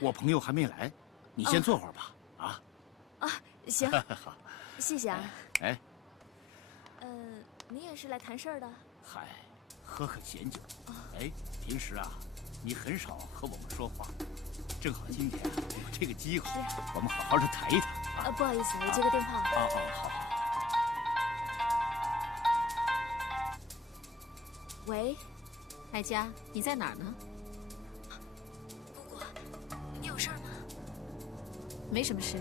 我朋友还没来，你先坐会儿吧。啊。啊，行。好，谢谢啊。哎。你也是来谈事儿的？嗨，喝闲酒。哎，平时啊，你很少和我们说话，正好今天有这个机会，我们好好的谈一谈。不好意思，我接个电话。好。喂，海佳，你在哪儿呢？姑姑，你有事儿吗？没什么事，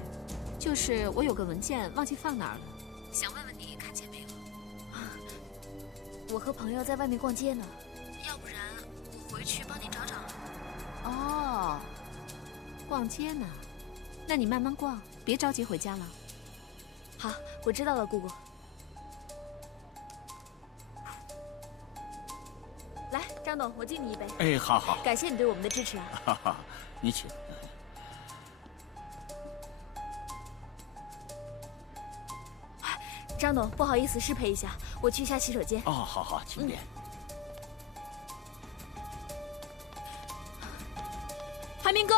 就是我有个文件忘记放哪儿了，想问问你看见没有？我和朋友在外面逛街呢，要不然我回去帮你找找。哦，逛街呢？那你慢慢逛，别着急回家了。好，我知道了，姑姑。来，张董，我敬你一杯。哎，好。感谢你对我们的支持啊。哈哈，你请。张董，不好意思，失陪一下，我去一下洗手间。好，请便。韩明哥。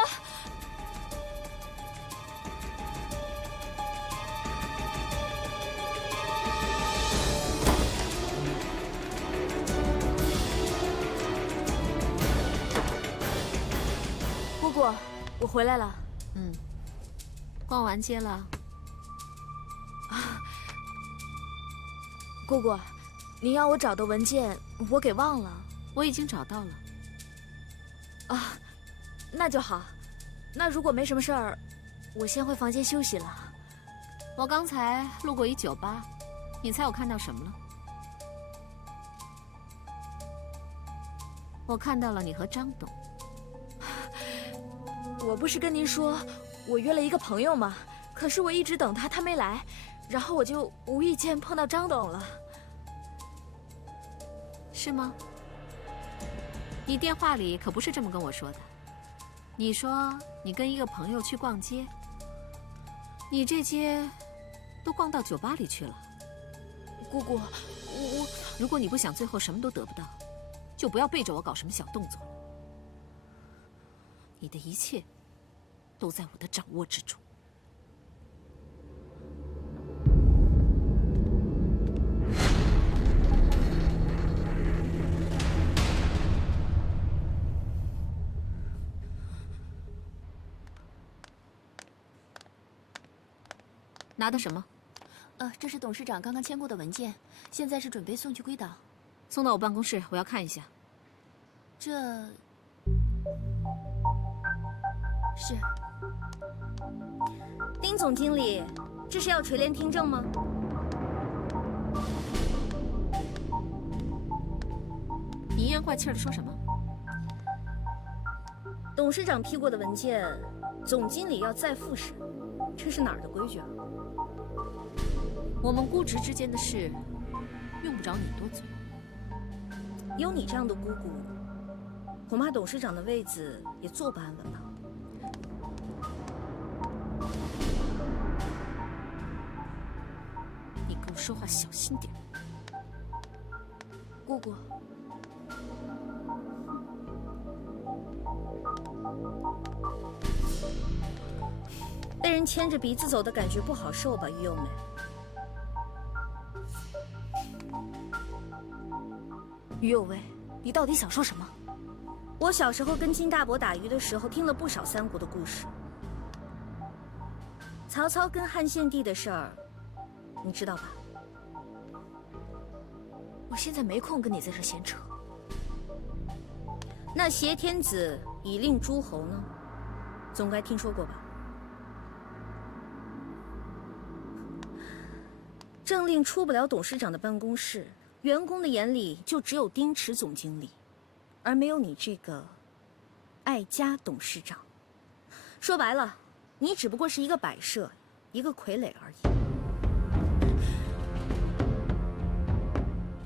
姑姑，我回来了。逛完街了。姑姑，您要我找的文件我给忘了。我已经找到了。那就好。那如果没什么事儿，我先回房间休息了。我刚才路过一酒吧，你猜我看到什么了？我看到了你和张董。我不是跟您说，我约了一个朋友吗？可是我一直等他，他没来，然后我就无意间碰到张董了。是吗？你电话里可不是这么跟我说的。你说你跟一个朋友去逛街，你这街都逛到酒吧里去了。姑姑，如果你不想最后什么都得不到，就不要背着我搞什么小动作了。你的一切都在我的掌握之中。拿的什么？这是董事长刚刚签过的文件，现在是准备送去归档。送到我办公室，我要看一下。这是丁总经理，这是要垂帘听政吗？你阴阳怪气的说什么？董事长批过的文件，总经理要再复审，这是哪儿的规矩啊？我们姑侄之间的事，用不着你多嘴。有你这样的姑姑，恐怕董事长的位子也坐不安稳吧。你跟我说话小心点。姑姑，被人牵着鼻子走的感觉不好受吧，于幼美？于有为，你到底想说什么？我小时候跟金大伯打鱼的时候，听了不少三国的故事。曹操跟汉献帝的事儿，你知道吧？我现在没空跟你在这闲扯。那挟天子以令诸侯呢？总该听说过吧？政令出不了董事长的办公室，员工的眼里就只有丁池总经理，而没有你这个爱家董事长。说白了，你只不过是一个摆设，一个傀儡而已。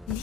你。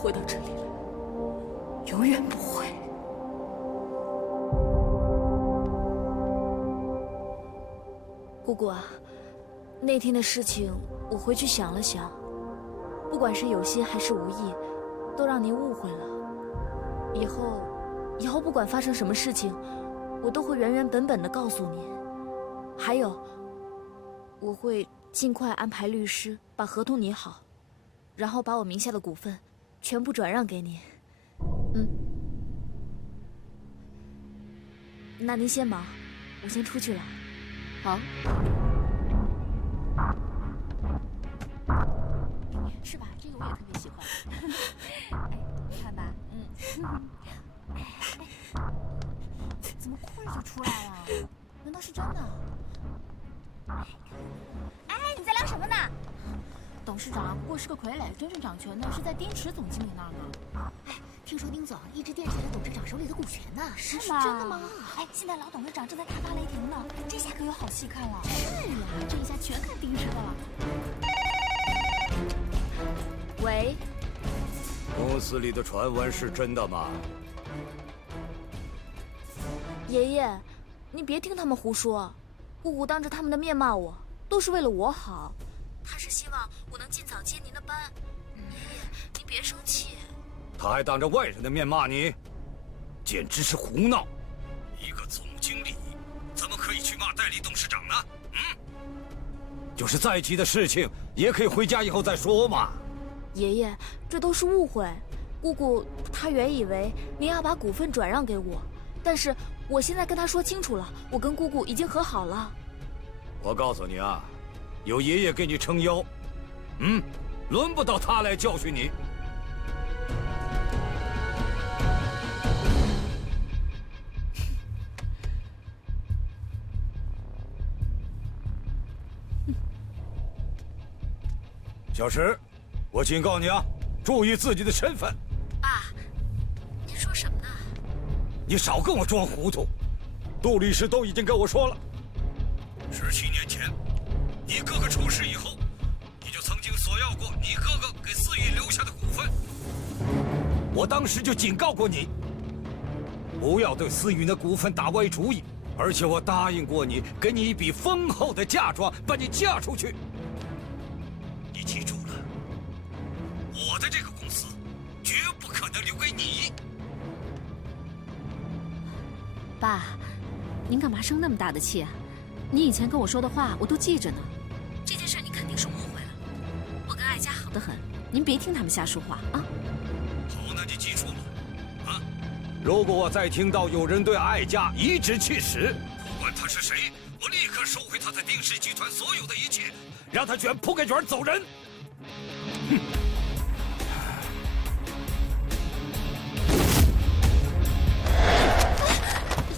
回到这里来，永远不会。姑姑啊，那天的事情我回去想了想，不管是有心还是无意，都让您误会了。以后不管发生什么事情，我都会原原本本的告诉您。还有，我会尽快安排律师把合同拟好，然后把我名下的股份全部转让给您。那您先忙，我先出去了。好。是吧？这个我也特别喜欢。哎，你看吧，怎么哭着就出来了？难道是真的？哎，你在聊什么呢？董事长不过是个傀儡，真正掌权的是在丁池总经理那儿呢。哎，听说丁总一直惦记着董事长手里的股权呢。是吗？真的吗？哎，现在老董事长正在大发雷霆呢，这下可有好戏看了。是呀，这一下全看丁池的了。喂，公司里的传闻是真的吗？爷爷，你别听他们胡说。姑姑当着他们的面骂我，都是为了我好。她是希望我能尽早接您的班。爷爷，您别生气。他还当着外人的面骂你，简直是胡闹！一个总经理怎么可以去骂代理董事长呢？就是再急的事情，也可以回家以后再说嘛。爷爷，这都是误会。姑姑她原以为您要把股份转让给我，但是我现在跟她说清楚了，我跟姑姑已经和好了。我告诉你啊，有爷爷给你撑腰，轮不到他来教训你。小石，我警告你啊，注意自己的身份。爸，您说什么呢？你少跟我装糊涂。杜律师都已经跟我说了，17年前，你哥哥出事以后，你就曾经索要过你哥哥给思雨留下的股份。我当时就警告过你，不要对思雨的股份打歪主意，而且我答应过你，给你一笔丰厚的嫁妆，把你嫁出去。你记住了，我的这个公司绝不可能留给你。爸，您干嘛生那么大的气啊？你以前跟我说的话我都记着呢。这件事你肯定是误会了。我跟艾佳好得很，您别听他们瞎说话啊。好，那你记住了，啊！如果我再听到有人对艾佳颐指气使，不管他是谁，我立刻收回他在丁氏集团所有的一切，让他卷铺盖卷走人。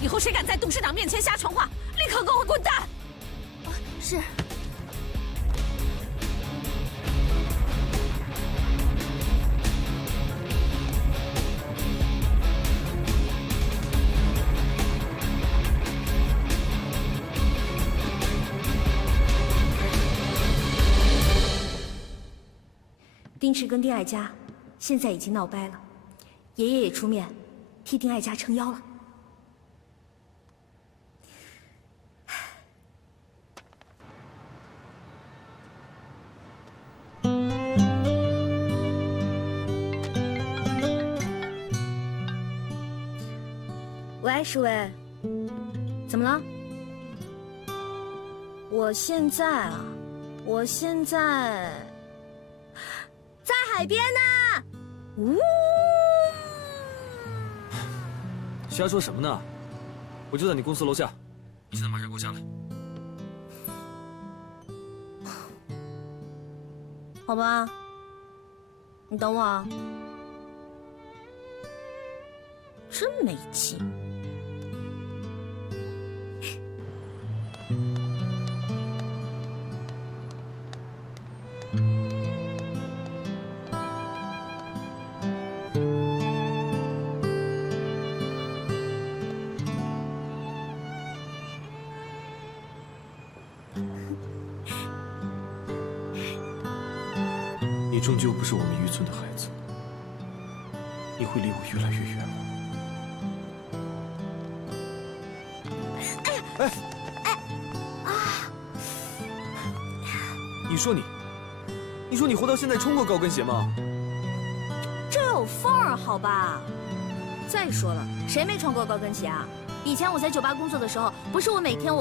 以后谁敢在董事长面前瞎传话，立刻给我滚蛋！是。丁池跟丁爱佳现在已经闹掰了，爷爷也出面替丁爱佳撑腰了。喂，石伟，怎么了？我现在在海边呢。呜！瞎说什么呢？我就在你公司楼下，你现在马上给我下来。好吧，你等我啊。真没劲。你终究不是我们渔村的孩子，你会离我越来越远了。你说你活到现在穿过高跟鞋吗？这有缝儿，好吧？再说了，谁没穿过高跟鞋啊？以前我在酒吧工作的时候，不是我每天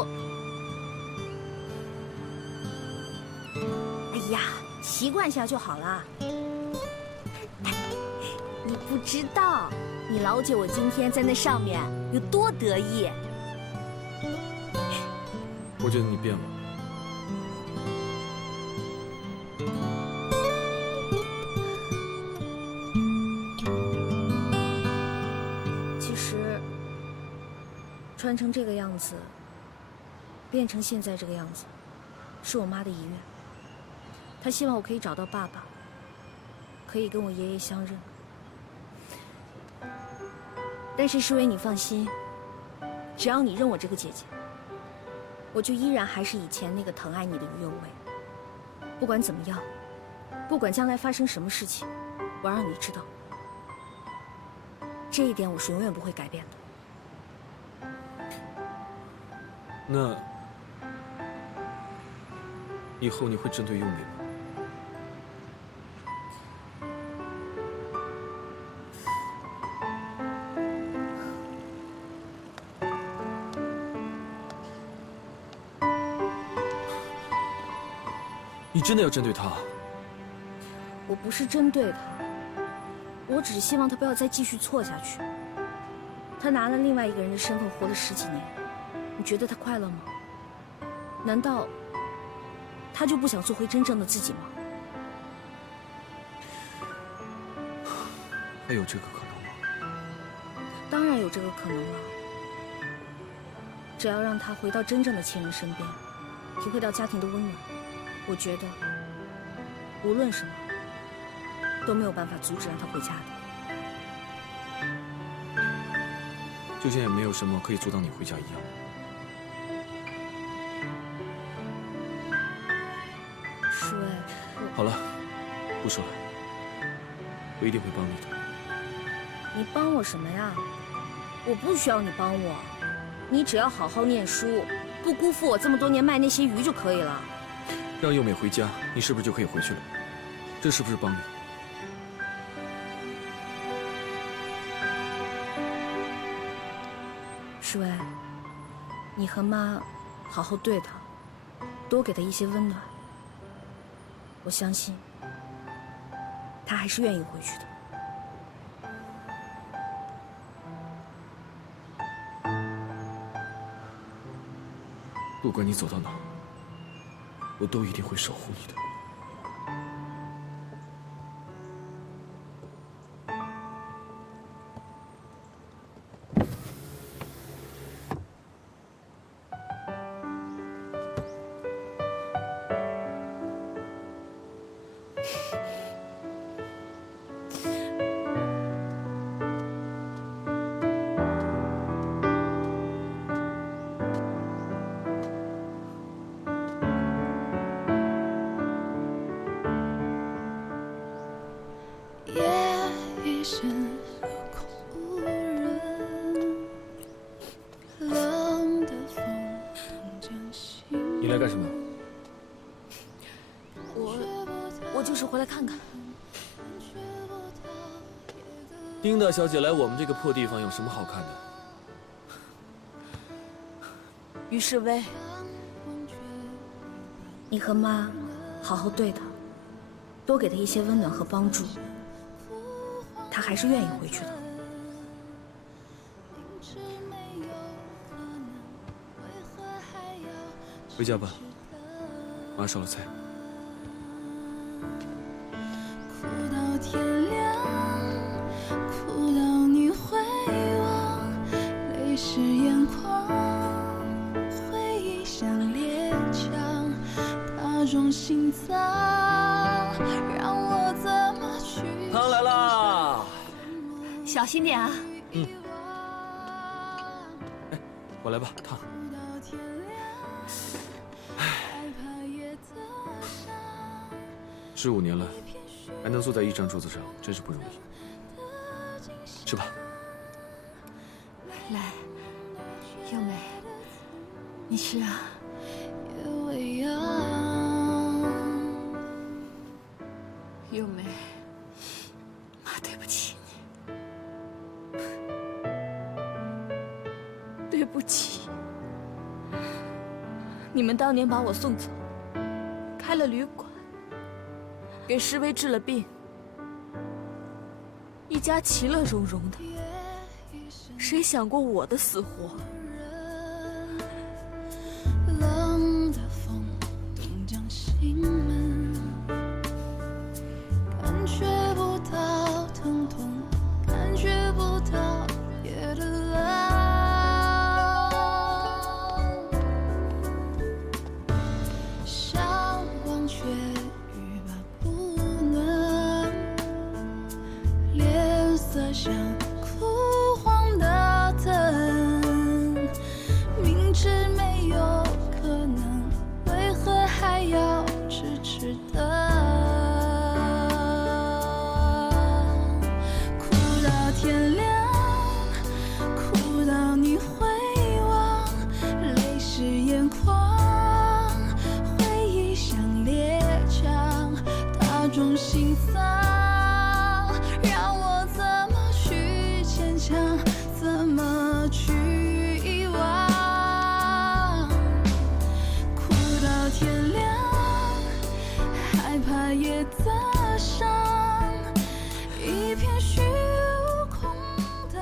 哎呀，习惯下就好了。你不知道，你老姐我今天在那上面有多得意。我觉得你变了。其实，穿成这个样子，变成现在这个样子，是我妈的遗愿。她希望我可以找到爸爸，可以跟我爷爷相认。但是诗薇，你放心，只要你认我这个姐姐，我就依然还是以前那个疼爱你的于有为。不管怎么样，不管将来发生什么事情，我让你知道，这一点我是永远不会改变的。那以后你会针对优美吗？你真的要针对他？我不是针对他，我只是希望他不要再继续错下去。他拿了另外一个人的身份活了10几年，你觉得他快乐吗？难道他就不想做回真正的自己吗？还有这个可能吗？当然有这个可能了。只要让他回到真正的亲人身边，体会到家庭的温暖，我觉得无论什么都没有办法阻止让他回家的。就像也没有什么可以阻挡你回家一样。诗薇，好了，不说了，我一定会帮你的。你帮我什么呀？我不需要你帮我，你只要好好念书，不辜负我这么多年卖那些鱼就可以了。让幼美回家，你是不是就可以回去了？这是不是帮你？诗薇，你和妈好好对她，多给她一些温暖。我相信，她还是愿意回去的。不管你走到哪，我都一定会守护你的。你来干什么？我就是回来看看。丁大小姐来我们这个破地方有什么好看的？于世威，你和妈好好对她，多给她一些温暖和帮助，她还是愿意回去的。回家吧，妈烧了菜。哭到天亮，哭到你回望，泪湿眼眶，回忆像猎枪，打中心脏，让我怎么去？汤来啦！小心点啊！哎，我来吧，汤。15年了，还能坐在一张桌子上，真是不容易。你吃啊。夜未央。优美，妈对不起你。对不起，你们当年把我送走，开了旅馆，给施薇治了病，一家其乐融融的。谁想过我的死活？冷的风冻将心门，感觉不到疼痛，感觉不到夜的冷。向往却欲罢不能，脸色像枯黄的灯，明知没有可能，为何还要痴痴等？哭到天亮，哭到你回望，泪湿眼眶，回忆像猎枪，打中心脏，让我怎么去坚强，怎么去遗忘？哭到天亮，害怕夜的伤，一片虚无空的。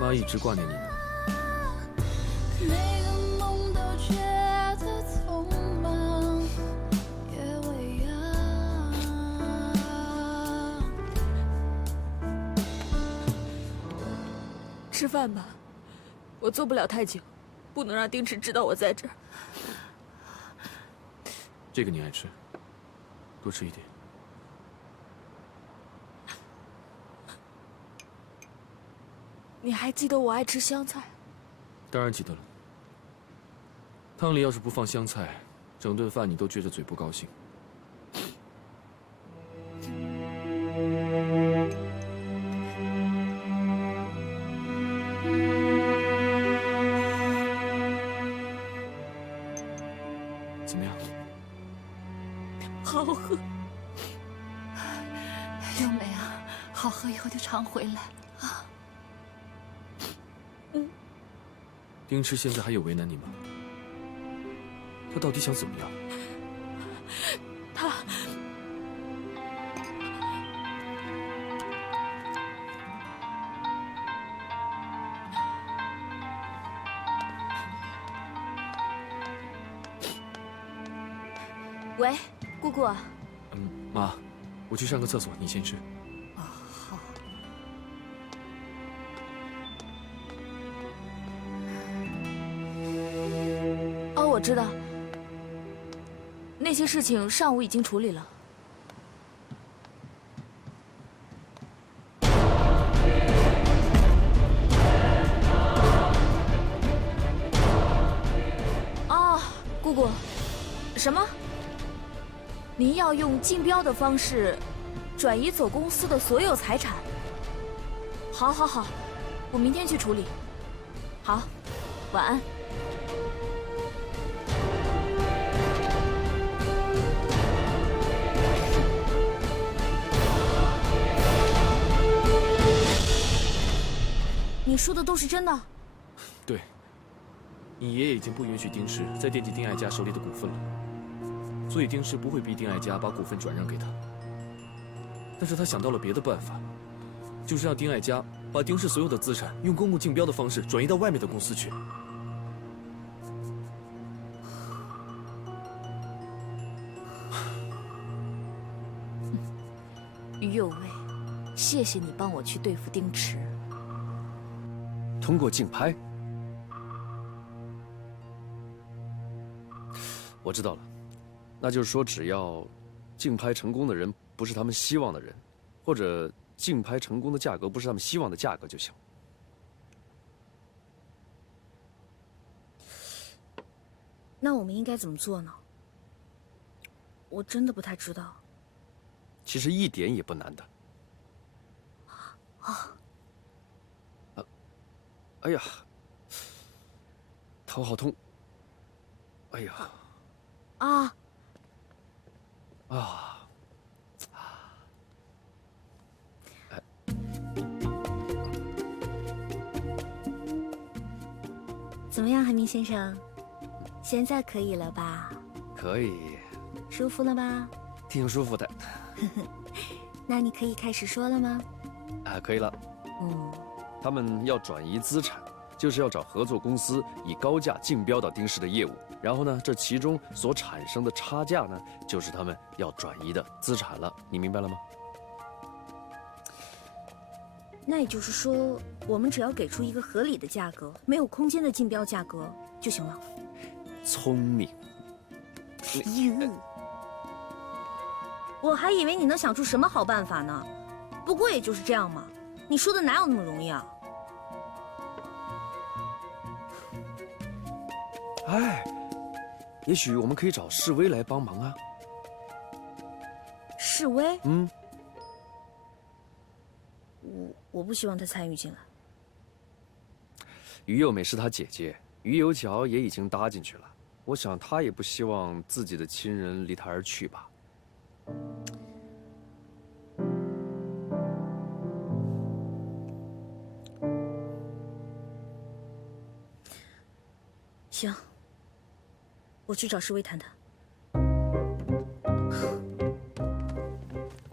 妈一直挂念你呢。每个梦都觉得匆忙，夜未央。吃饭吧，我做不了太久，不能让丁池知道我在这儿。这个你爱吃，多吃一点。你还记得我爱吃香菜？当然记得了。汤里要是不放香菜，整顿饭你都撅着嘴不高兴。怎么样？好喝。优美啊，好喝以后就常回来啊。丁池现在还有为难你吗？他到底想怎么样？他喂，姑姑。妈，我去上个厕所，你先吃。哦，我知道，那些事情上午已经处理了。哦，姑姑，什么？您要用竞标的方式转移走公司的所有财产？好，好，好，我明天去处理。好，晚安。你说的都是真的？对，你爷爷已经不允许丁氏再惦记丁爱家手里的股份了，所以丁氏不会逼丁爱家把股份转让给他。但是他想到了别的办法，就是让丁爱家把丁氏所有的资产用公共竞标的方式转移到外面的公司去。于有为，谢谢你帮我去对付丁池。通过竞拍，我知道了，那就是说，只要竞拍成功的人不是他们希望的人，或者竞拍成功的价格不是他们希望的价格就行。那我们应该怎么做呢？我真的不太知道。其实一点也不难的。哎呀，头好痛，哎呀，啊，怎么样，韩明先生？现在可以了吧？可以，舒服了吧？挺舒服的。那你可以开始说了吗？啊，可以了。他们要转移资产，就是要找合作公司以高价竞标到丁氏的业务，然后呢，这其中所产生的差价呢，就是他们要转移的资产了。你明白了吗？那也就是说，我们只要给出一个合理的价格，没有空间的竞标价格就行了。聪明。哟，我还以为你能想出什么好办法呢。不过也就是这样嘛，你说的哪有那么容易啊？哎，也许我们可以找世威来帮忙啊。世威？嗯，我不希望他参与进来。于幼美是他姐姐，于有巧也已经搭进去了。我想他也不希望自己的亲人离他而去吧。行，我去找世威谈谈。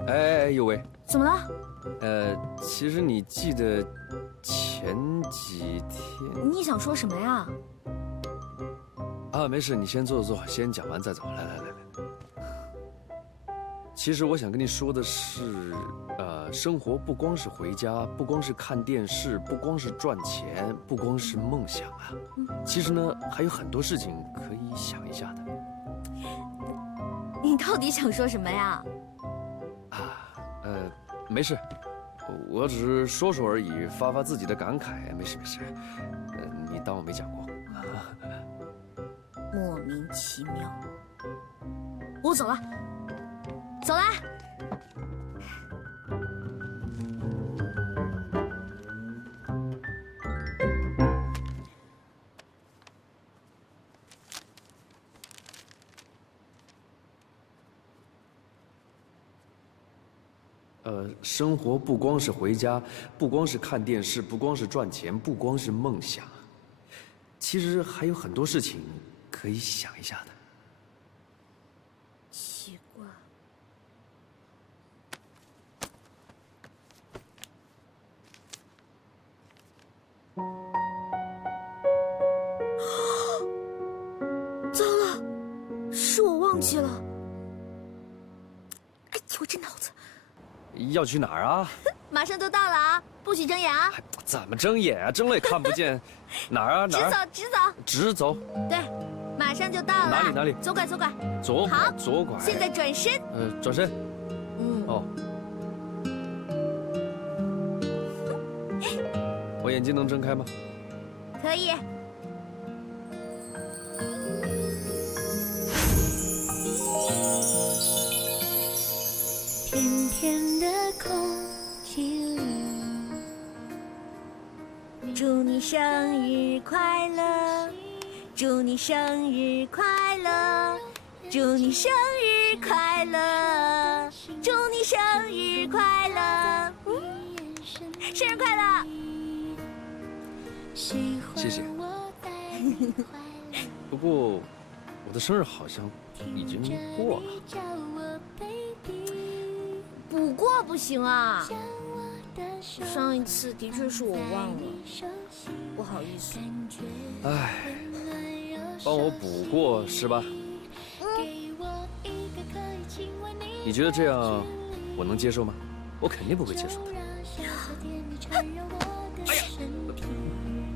哎，有为，怎么了？其实你记得前几天……你想说什么呀？啊，没事，你先坐坐，先讲完再走。来。其实我想跟你说的是，生活不光是回家，不光是看电视，不光是赚钱，不光是梦想啊。其实呢，还有很多事情可以想一下的。你到底想说什么呀？没事，我只是说说而已，发发自己的感慨，没事。你当我没讲过。莫名其妙。我走了，走啦。生活不光是回家，不光是看电视，不光是赚钱，不光是梦想，其实还有很多事情可以想一下的。奇怪，糟了，是我忘记了。哎呦，我这脑子！要去哪儿啊？马上就到了啊，不许睁眼啊！怎么睁眼啊？睁了也看不见。哪儿啊？哪儿？直走。直走。对，马上就到了。哪里？左拐。左拐。好，左拐。现在转身。转身。哦。我眼睛能睁开吗？可以。甜甜的空气里，祝你生日快乐，祝你生日快乐，祝你生日快乐，祝你生日快乐，生日快乐！谢谢。不过，我的生日好像已经过了。补过不行啊！上一次的确是我忘了，不好意思。哎，帮我补过是吧？你觉得这样我能接受吗？我肯定不会接受的。哎呀，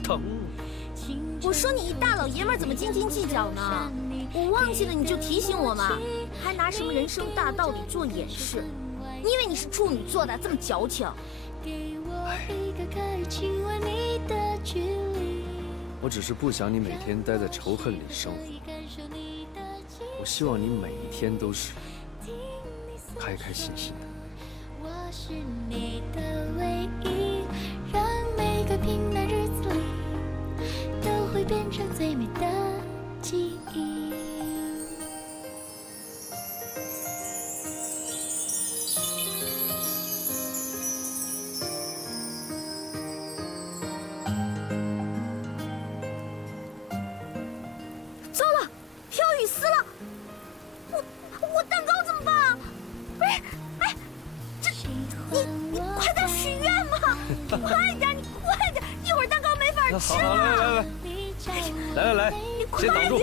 疼！我说你一大老爷们怎么斤斤计较呢？我忘记了你就提醒我嘛，还拿什么人生大道理做掩饰？你以为你是处女座的，这么矫情？我只是不想你每天待在仇恨里生活。我希望你每一天都是开开心心的。我是你的唯一，让每个平淡日子里都会变成最美的记忆。好，来，先挡住。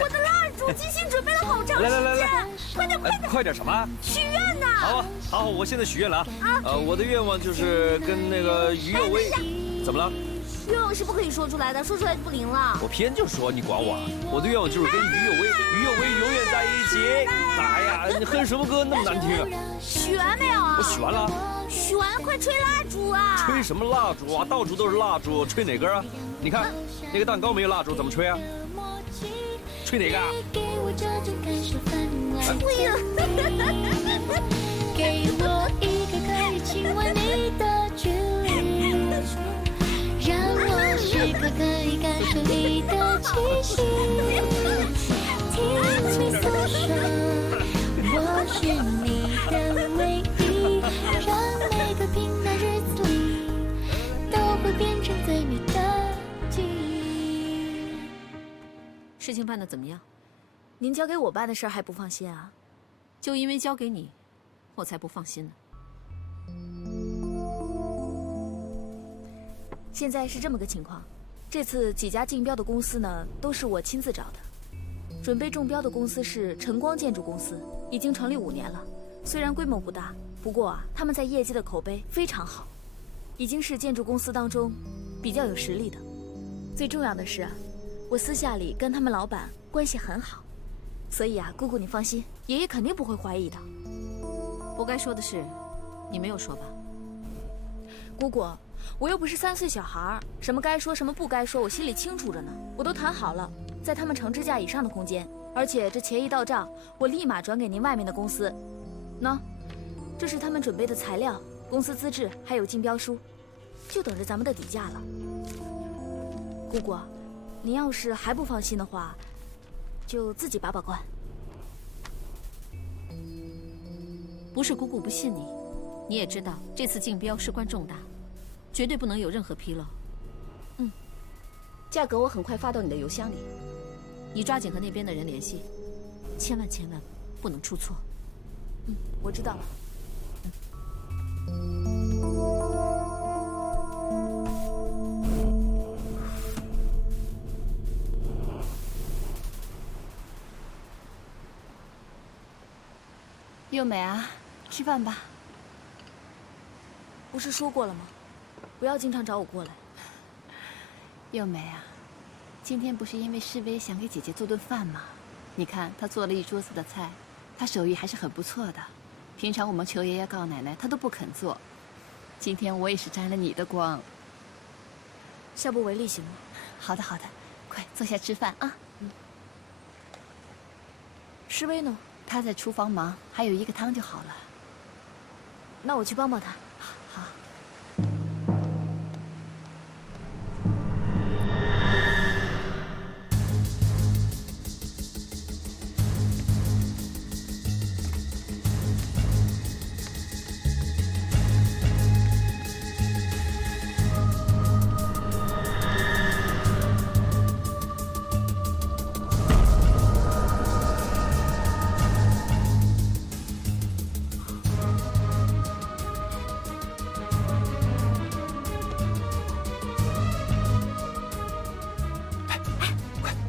我的蜡烛精心准备了好长时间，来，快点什么？许愿呐！好，我现在许愿了啊！我的愿望就是跟那个于有为，怎么了？愿望是不可以说出来的，说出来就不灵了。我偏就说，你管我啊！我的愿望就是跟于有为永远在一起。哎呀，你哼什么歌那么难听啊？许完没有啊？我许完了。许完了，快吹蜡烛啊！吹什么蜡烛啊？到处都是蜡烛，吹哪根啊？你看，那个蛋糕没有蜡烛，怎么吹啊？吹哪个啊？吹呀！给我一个可以亲吻你的距离，让我时刻可以感受你的气息。听你诉说，我是你的唯一，让每个平淡日子里都会变成最美的记忆。事情办得怎么样？您交给我办的事儿还不放心啊？就因为交给你，我才不放心呢。现在是这么个情况，这次几家竞标的公司呢，都是我亲自找的。准备中标的公司是晨光建筑公司，已经成立5年了。虽然规模不大，不过啊，他们在业界的口碑非常好，已经是建筑公司当中比较有实力的。最重要的是啊，我私下里跟他们老板关系很好，所以啊，姑姑你放心，爷爷肯定不会怀疑的。不该说的事，你没有说吧？姑姑，我又不是3岁小孩，什么该说什么不该说，我心里清楚着呢。我都谈好了，在他们成支架以上的空间，而且这钱一到账，我立马转给您外面的公司。喏，这是他们准备的材料、公司资质还有竞标书，就等着咱们的底价了。姑姑，您要是还不放心的话，就自己把关。不是姑姑不信你，你也知道这次竞标事关重大，绝对不能有任何纰漏。价格我很快发到你的邮箱里，你抓紧和那边的人联系，千万不能出错。我知道了。幼美啊，吃饭吧。不是说过了吗？不要经常找我过来。幼美啊，今天不是因为世威想给姐姐做顿饭吗？你看她做了一桌子的菜，她手艺还是很不错的。平常我们求爷爷告奶奶，她都不肯做。今天我也是沾了你的光。下不为例行吗？好的，快坐下吃饭啊。施威呢？他在厨房忙，还有一个汤就好了。那我去帮帮他。好。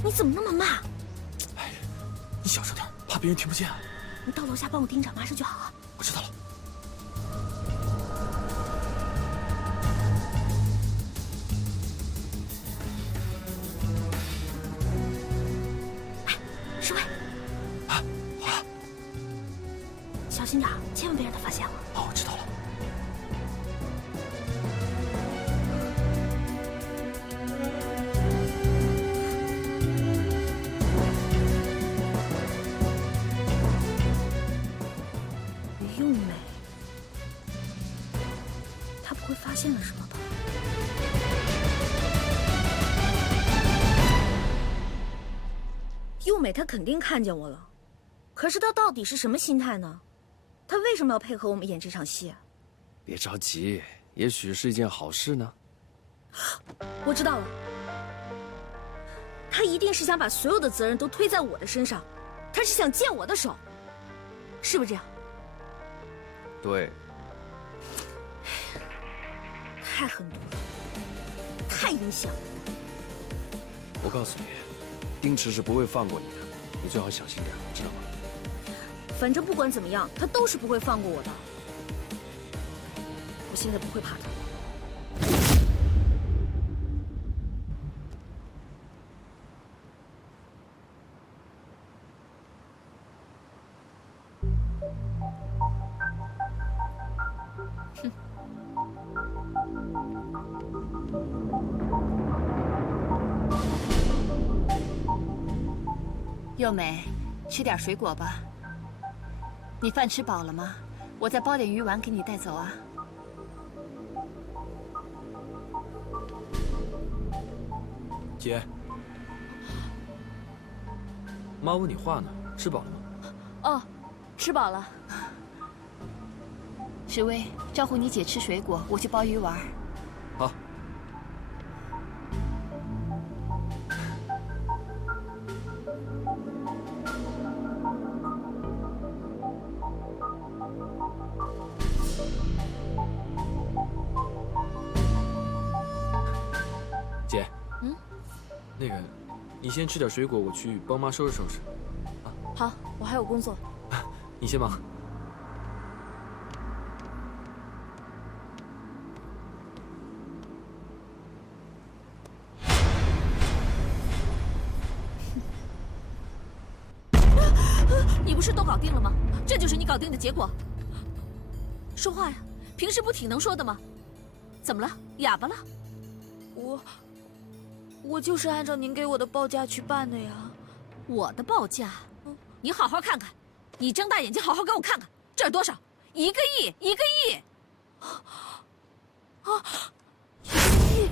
你怎么那么慢？哎，你小声点，怕别人听不见。你到楼下帮我盯着，马上就好啊。我知道了。施威。啊，好了。小心点，千万别让他发现了。好，我知道了。发现了什么吧？佑美她肯定看见我了，可是她到底是什么心态呢？她为什么要配合我们演这场戏？别着急，也许是一件好事呢。我知道了，她一定是想把所有的责任都推在我的身上，她是想见我的手，是不是这样？对。太狠毒了，太影响。我告诉你，丁池是不会放过你的，你最好小心点，知道吗？反正不管怎么样，他都是不会放过我的。我现在不会怕他。幼美，吃点水果吧。你饭吃饱了吗？我再包点鱼丸给你带走啊。姐，妈问你话呢，吃饱了吗？哦，吃饱了。石薇，招呼你姐吃水果，我去包鱼丸。好。姐，那个，你先吃点水果，我去帮妈收拾收拾。啊，好，我还有工作。你先忙。你不是都搞定了吗？这就是你搞定的结果。说话呀，平时不挺能说的吗？怎么了？哑巴了？我就是按照您给我的报价去办的呀。我的报价？你好好看看，你睁大眼睛好好给我看看，这是多少？1个亿，1个亿！啊！1个亿！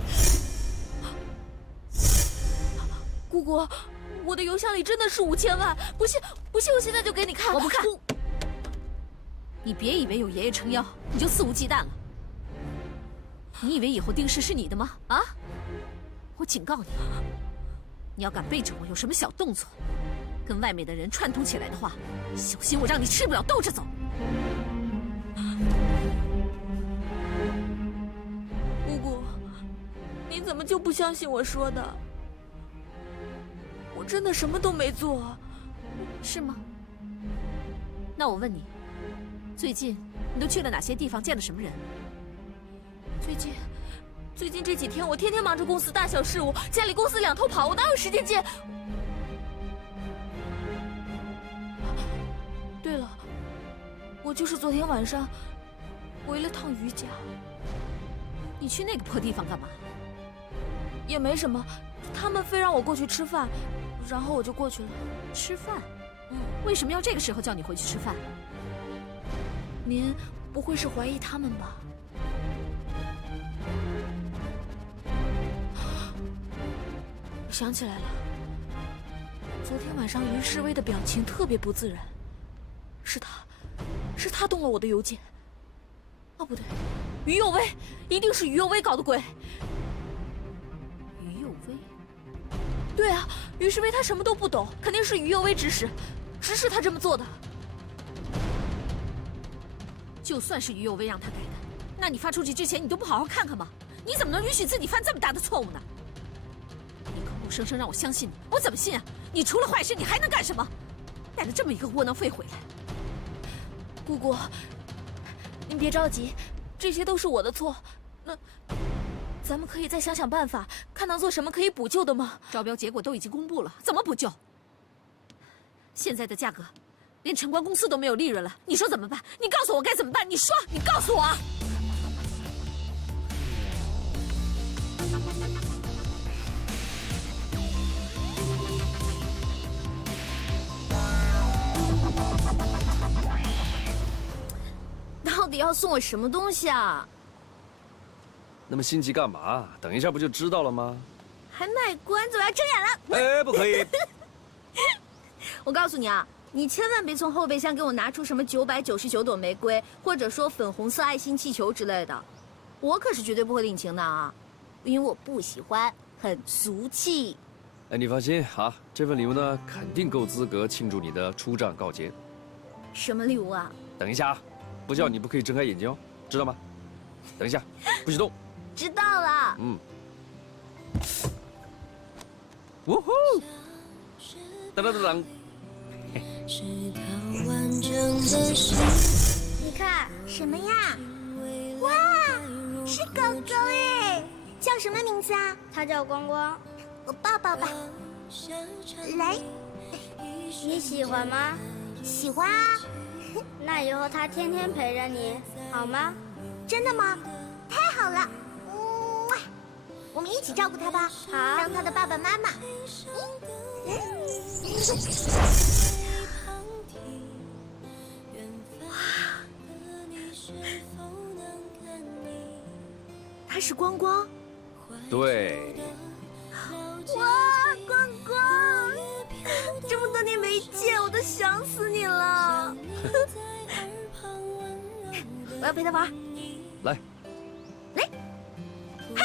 姑姑，我的邮箱里真的是5000万，不信，我现在就给你看。我不看。你别以为有爷爷撑腰，你就肆无忌惮了。你以为以后丁氏是你的吗？啊！我警告你，你要敢背着我有什么小动作，跟外面的人串通起来的话，小心我让你吃不了兜着走。姑姑，你怎么就不相信我说的？我真的什么都没做。是吗？那我问你，最近你都去了哪些地方，见了什么人？最近这几天，我天天忙着公司大小事务，家里公司两头跑，我哪有时间见？对了，我就是昨天晚上回了趟余家。你去那个破地方干嘛？也没什么，他们非让我过去吃饭，然后我就过去了。吃饭？为什么要这个时候叫你回去吃饭？您不会是怀疑他们吧？我想起来了，昨天晚上于世威的表情特别不自然，是他动了我的邮件。哦，不对，于有为，一定是于有为搞的鬼。于有为？对啊，于世威他什么都不懂，肯定是于有为指使他这么做的。就算是于有为让他改的，那你发出去之前你都不好好看看吗？你怎么能允许自己犯这么大的错误呢？你口口声声让我相信你，我怎么信啊？你除了坏事，你还能干什么？带了这么一个窝囊废回来。姑姑，您别着急，这些都是我的错。那咱们可以再想想办法，看能做什么可以补救的吗？招标结果都已经公布了，怎么补救？现在的价格，连城关公司都没有利润了，你说怎么办？你告诉我该怎么办？你说，你告诉我。到底要送我什么东西啊？那么心急干嘛？等一下不就知道了吗？还卖关子，我要睁眼了！哎，不可以！我告诉你啊，你千万别从后备箱给我拿出什么999朵玫瑰，或者说粉红色爱心气球之类的，我可是绝对不会领情的啊，因为我不喜欢，很俗气。哎，你放心啊，这份礼物呢，肯定够资格庆祝你的出战告捷。什么礼物啊？等一下啊，不叫你不可以睁开眼睛哦，知道吗？等一下，不许动。知道了。呜呼！当当当当！你看什么呀？哇，是狗狗哎！叫什么名字啊？它叫光光。我抱抱吧。来，你喜欢吗？喜欢啊。那以后它天天陪着你，好吗？真的吗？太好了。我们一起照顾它吧。好，当它的爸爸妈妈。他是光光。对。哇，光光，这么多年没见，我都想死你了。我要陪他玩。来。来。嘿，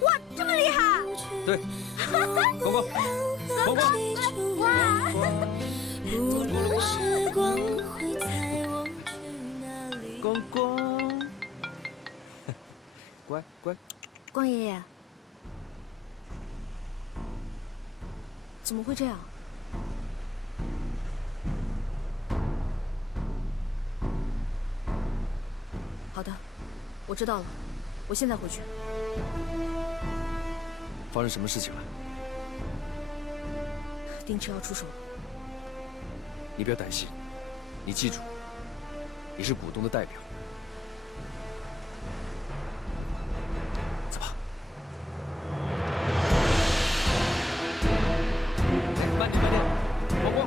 哇，这么厉害！对。光光，光光，哇！光光，乖乖。光爷爷，怎么会这样？好的，我知道了，我现在回去。发生什么事情了？丁池要出手了。你不要担心，你记住，你是股东的代表。走吧。慢点，光光。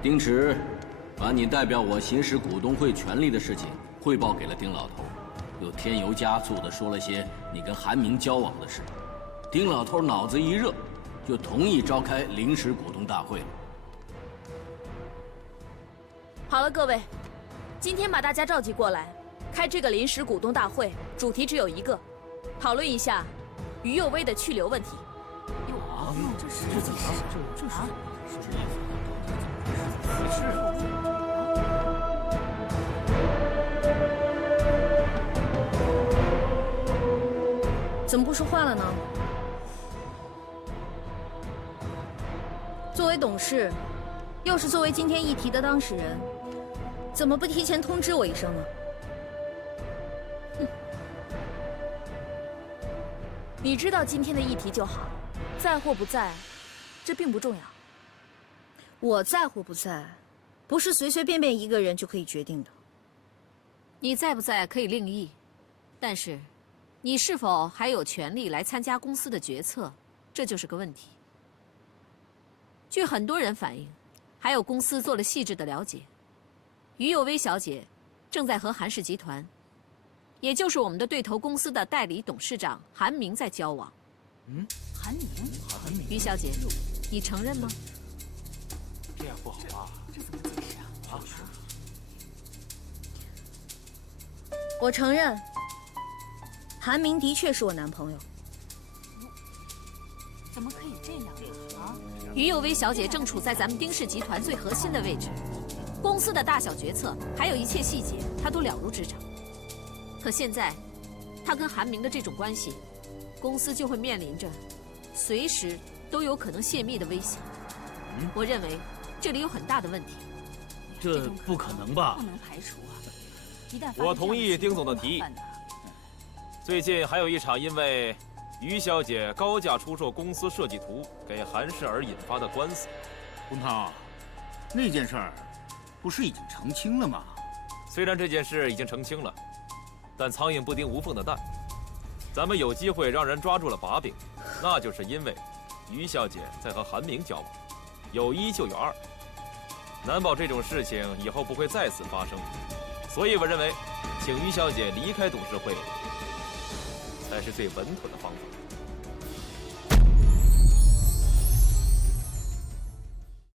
丁池，把你代表我行使股东会权利的事情汇报给了丁老头，又添油加醋地说了些你跟韩明交往的事。丁老头脑子一热，就同意召开临时股东大会了。好了，各位，今天把大家召集过来，开这个临时股东大会，主题只有一个，讨论一下于右威的去留问题。这怎么了？这是怎么不说话了呢？作为董事，又是作为今天议题的当事人，怎么不提前通知我一声呢？哼，你知道今天的议题就好，在或不在，这并不重要。我在或不在，不是随随便便一个人就可以决定的。你在不在可以另议，但是你是否还有权利来参加公司的决策，这就是个问题。据很多人反映，还有公司做了细致的了解，于右威小姐正在和韩氏集团，也就是我们的对头公司的代理董事长韩明在交往。韩明，于小姐，你承认吗？这样不好吧？这怎么解释啊？我承认，韩明的确是我男朋友。怎么可以这样啊？于右威小姐正处在咱们丁氏集团最核心的位置，公司的大小决策，还有一切细节，她都了如指掌。可现在，她跟韩明的这种关系，公司就会面临着随时都有可能泄密的危险。我认为这里有很大的问题。这不可能吧？不能排除啊！一旦我同意丁总的提议。最近还有一场因为于小姐高价出售公司设计图给韩氏而引发的官司。洪涛，那件事儿不是已经澄清了吗？虽然这件事已经澄清了，但苍蝇不叮无缝的蛋。咱们有机会让人抓住了把柄，那就是因为于小姐在和韩明交往，有一就有二，难保这种事情以后不会再次发生。所以我认为，请于小姐离开董事会才是最稳妥的方法。